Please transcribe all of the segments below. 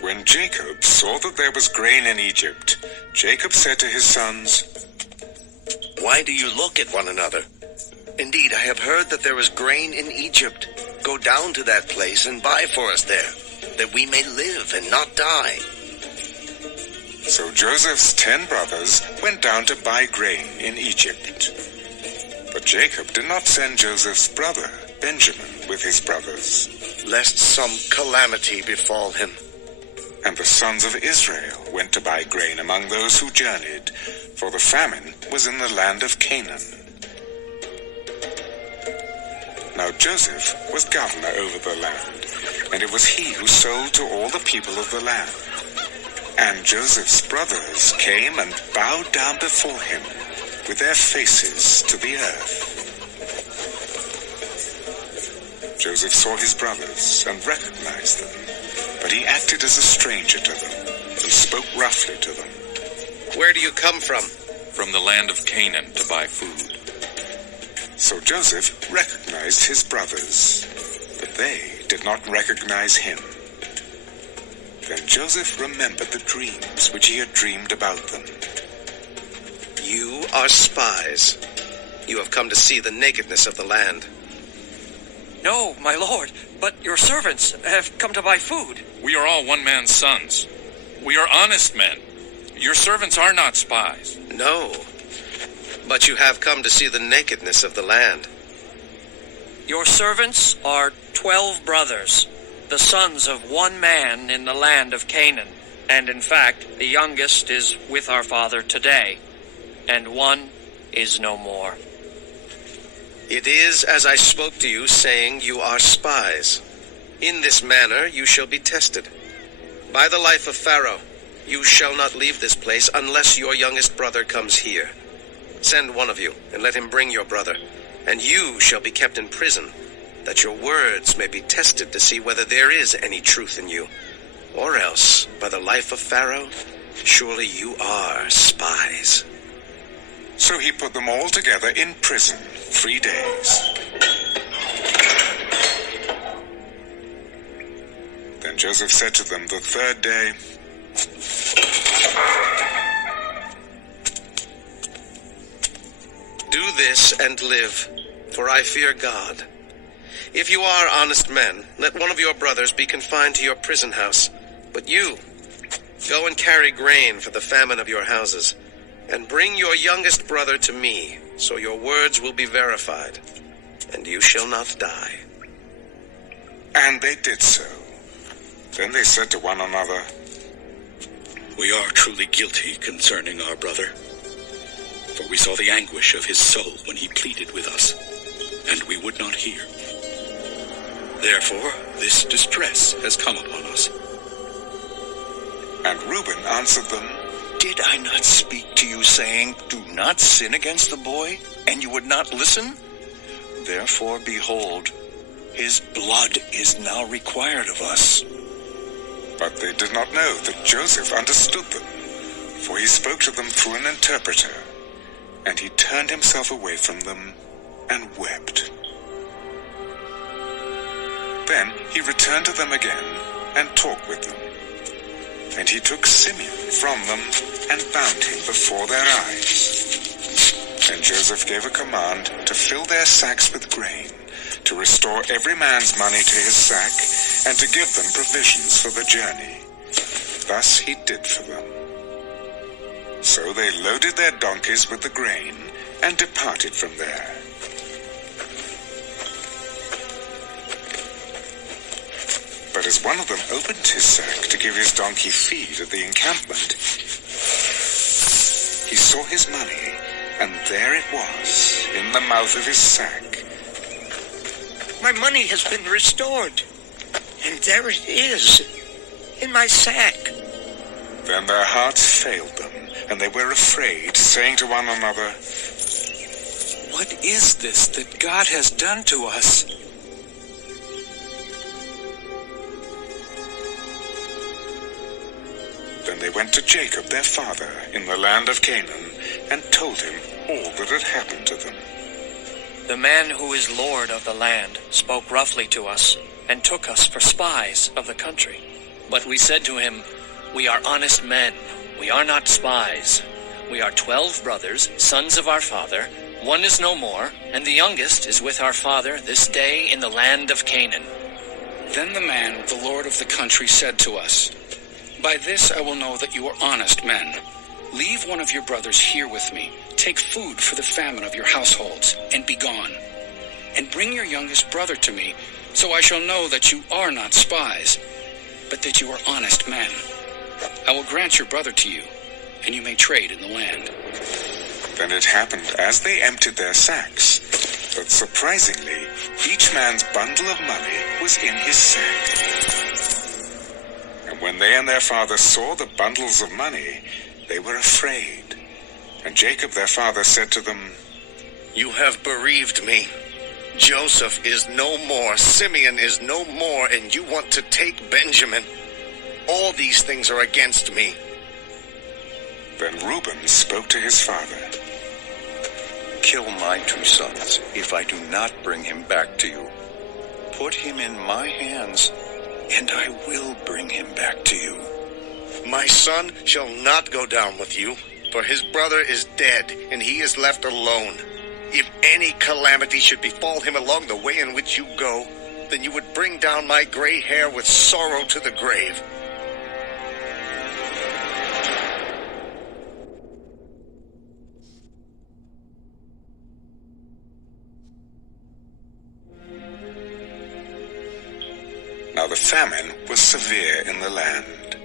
When Jacob saw that there was grain in Egypt, Jacob said to his sons, "Why do you look at one another? Indeed, I have heard that there is grain in Egypt. Go down to that place and buy for us there, that we may live and not die." So Joseph's 10 brothers went down to buy grain in Egypt. But Jacob did not send Joseph's brother, Benjamin, with his brothers, lest some calamity befall him. And the sons of Israel went to buy grain among those who journeyed, for the famine was in the land of Canaan. Now Joseph was governor over the land, and it was he who sold to all the people of the land. And Joseph's brothers came and bowed down before him, with their faces to the earth. Joseph saw his brothers and recognized them, but he acted as a stranger to them and spoke roughly to them. "Where do you come from?" "From the land of Canaan to buy food." So Joseph recognized his brothers, but they did not recognize him. Then Joseph remembered the dreams which he had dreamed about them. "You are spies. You have come to see the nakedness of the land." "No, my lord, but your servants have come to buy food." "We are all one man's sons. We are honest men. Your servants are not spies." "No, but you have come to see the nakedness of the land." "Your servants are 12 brothers, the sons of one man in the land of Canaan. And in fact, the youngest is with our father today, and one is no more." "It is as I spoke to you, saying you are spies. In this manner you shall be tested. By the life of Pharaoh, you shall not leave this place unless your youngest brother comes here. Send one of you, and let him bring your brother, and you shall be kept in prison, that your words may be tested to see whether there is any truth in you. Or else, by the life of Pharaoh, surely you are spies." So he put them all together in prison 3 days. Then Joseph said to them the 3rd day, "Do this and live, for I fear God. If you are honest men, let one of your brothers be confined to your prison house. But you, go and carry grain for the famine of your houses, and bring your youngest brother to me, so your words will be verified, and you shall not die." And they did so. Then they said to one another, "We are truly guilty concerning our brother, for we saw the anguish of his soul when he pleaded with us, and we would not hear. Therefore, this distress has come upon us." And Reuben answered them, "Did I not speak to you, saying, 'Do not sin against the boy,' and you would not listen? Therefore, behold, his blood is now required of us." But they did not know that Joseph understood them, for he spoke to them through an interpreter. And he turned himself away from them and wept. Then he returned to them again and talked with them. And he took Simeon from them and bound him before their eyes. Then Joseph gave a command to fill their sacks with grain, to restore every man's money to his sack, and to give them provisions for the journey. Thus he did for them. So they loaded their donkeys with the grain and departed from there. But as one of them opened his sack to give his donkey feed at the encampment, he saw his money, and there it was, in the mouth of his sack. "My money has been restored, and there it is, in my sack." Then their hearts failed them, and they were afraid, saying to one another, "What is this that God has done to us?" Then they went to Jacob their father in the land of Canaan, and told him all that had happened to them. "The man who is lord of the land spoke roughly to us, and took us for spies of the country. But we said to him, "We are honest men. We are not spies. We are 12 brothers, sons of our father. One is no more, and the youngest is with our father this day in the land of Canaan." Then the man, the lord of the country, said to us, "By this I will know that you are honest men. Leave one of your brothers here with me. Take food for the famine of your households, and be gone. And bring your youngest brother to me, so I shall know that you are not spies, but that you are honest men. I will grant your brother to you, and you may trade in the land." Then it happened as they emptied their sacks, that surprisingly, each man's bundle of money was in his sack. And when they and their father saw the bundles of money, they were afraid. And Jacob their father said to them, "You have bereaved me. Joseph is no more, Simeon is no more, and you want to take Benjamin. All these things are against me." Then Reuben spoke to his father. Kill my 2 sons if I do not bring him back to you. Put him in my hands, and I will bring him back to you. "My son shall not go down with you, for his brother is dead, and he is left alone. If any calamity should befall him along the way in which you go, then you would bring down my gray hair with sorrow to the grave." Now the famine was severe in the land.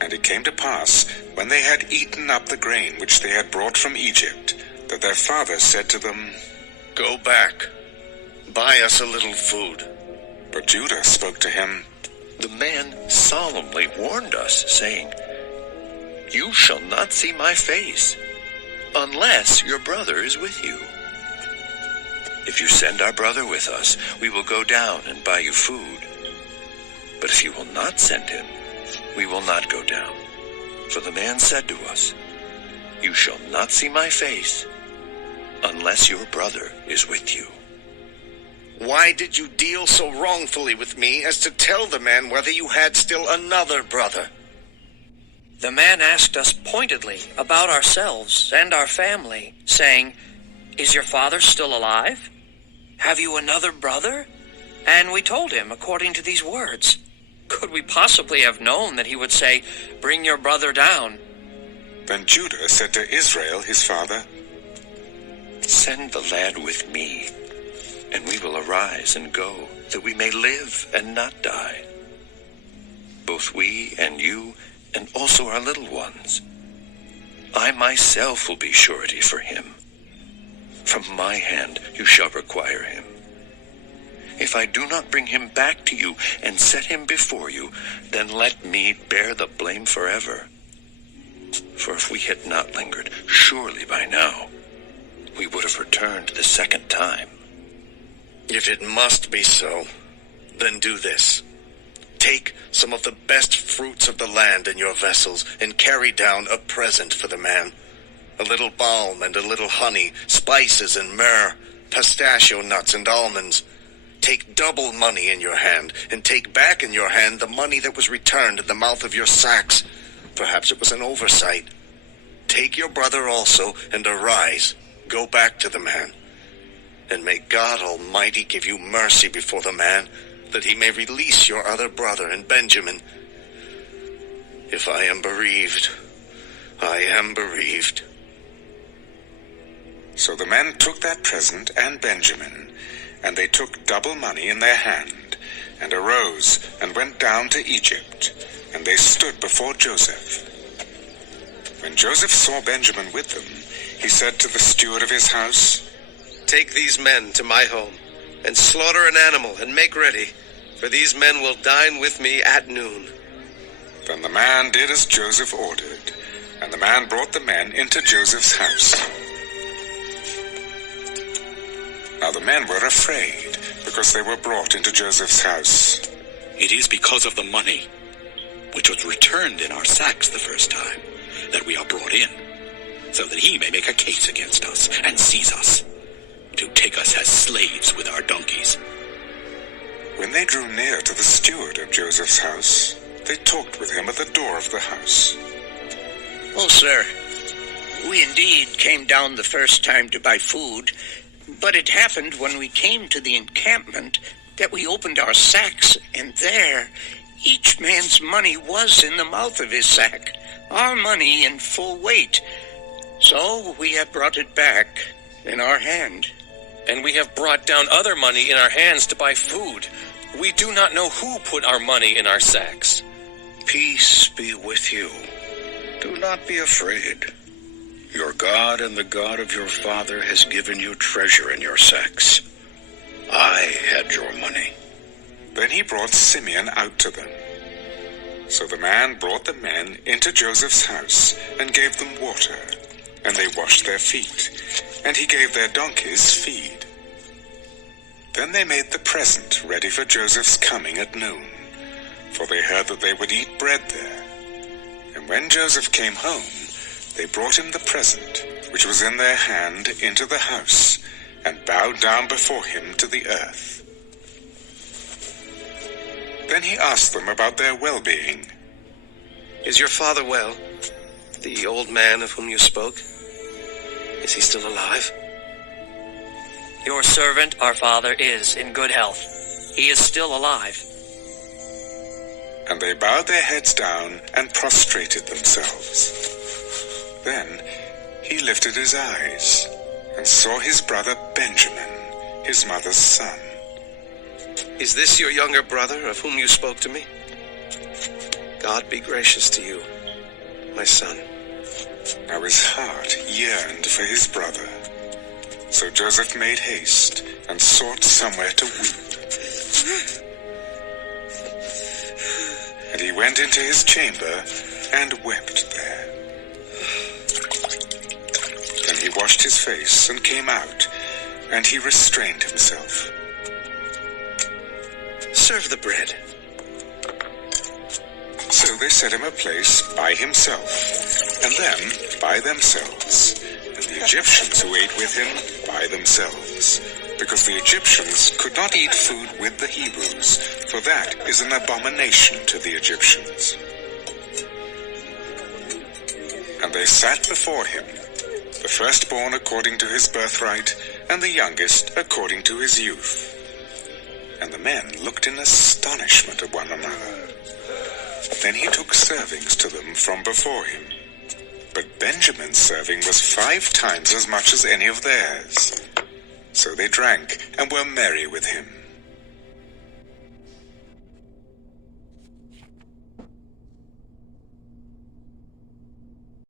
And it came to pass, when they had eaten up the grain which they had brought from Egypt, that their father said to them, "Go back. Buy us a little food." But Judah spoke to him, The man solemnly warned us, saying, You shall not see my face, unless your brother is with you. If you send our brother with us, we will go down and buy you food. But if you will not send him, we will not go down. For the man said to us, You shall not see my face, unless your brother is with you. "Why did you deal so wrongfully with me as to tell the man whether you had still another brother?" The man asked us pointedly about ourselves and our family, saying, "Is your father still alive? Have you another brother?" And we told him according to these words. Could we possibly have known that he would say, "Bring your brother down"? Then Judah said to Israel his father, Send the lad with me, and we will arise and go, that we may live and not die. Both we and you, and also our little ones. I myself will be surety for him. From my hand you shall require him. If I do not bring him back to you and set him before you, then let me bear the blame forever. For if we had not lingered, surely by now we would have returned the second time. If it must be so, then do this. Take some of the best fruits of the land in your vessels and carry down a present for the man. A little balm and a little honey, spices and myrrh, pistachio nuts and almonds. Take double money in your hand, and take back in your hand the money that was returned in the mouth of your sacks. Perhaps it was an oversight. Take your brother also, and arise. Go back to the man. And may God Almighty give you mercy before the man, that he may release your other brother and Benjamin. If I am bereaved, I am bereaved. So the men took that present and Benjamin, and they took double money in their hand, and arose and went down to Egypt, and they stood before Joseph. When Joseph saw Benjamin with them, he said to the steward of his house, Take these men to my home, and slaughter an animal, and make ready, for these men will dine with me at noon. Then the man did as Joseph ordered, and the man brought the men into Joseph's house. Now the men were afraid, because they were brought into Joseph's house. It is because of the money, which was returned in our sacks the first time, that we are brought in, so that he may make a case against us and seize us, to take us as slaves with our donkeys. When they drew near to the steward of Joseph's house, they talked with him at the door of the house. Oh, sir, we indeed came down the first time to buy food, but it happened when we came to the encampment that we opened our sacks, and there, each man's money was in the mouth of his sack, our money in full weight. So we have brought it back in our hand. And we have brought down other money in our hands to buy food. We do not know who put our money in our sacks. Peace be with you. Do not be afraid. Your God and the God of your father has given you treasure in your sacks. I had your money. Then he brought Simeon out to them. So the man brought the men into Joseph's house and gave them water, and they washed their feet, and he gave their donkeys feed. Then they made the present ready for Joseph's coming at noon, for they heard that they would eat bread there. And when Joseph came home, they brought him the present, which was in their hand, into the house, and bowed down before him to the earth. Then he asked them about their well-being. Is your father well? The old man of whom you spoke? Is he still alive? Your servant, our father, is in good health. He is still alive. And they bowed their heads down and prostrated themselves. Then he lifted his eyes and saw his brother Benjamin, his mother's son. Is this your younger brother of whom you spoke to me? God be gracious to you, my son. Now his heart yearned for his brother. So Joseph made haste and sought somewhere to weep. And he went into his chamber and wept there. Then he washed his face and came out, and he restrained himself. Serve the bread. So they set him a place by himself, and them by themselves, and the Egyptians who ate with him by themselves, because the Egyptians could not eat food with the Hebrews, for that is an abomination to the Egyptians. And they sat before him, the firstborn according to his birthright, and the youngest according to his youth. And the men looked in astonishment at one another. Then he took servings to them from before him. But Benjamin's serving was 5 times as much as any of theirs. So they drank and were merry with him.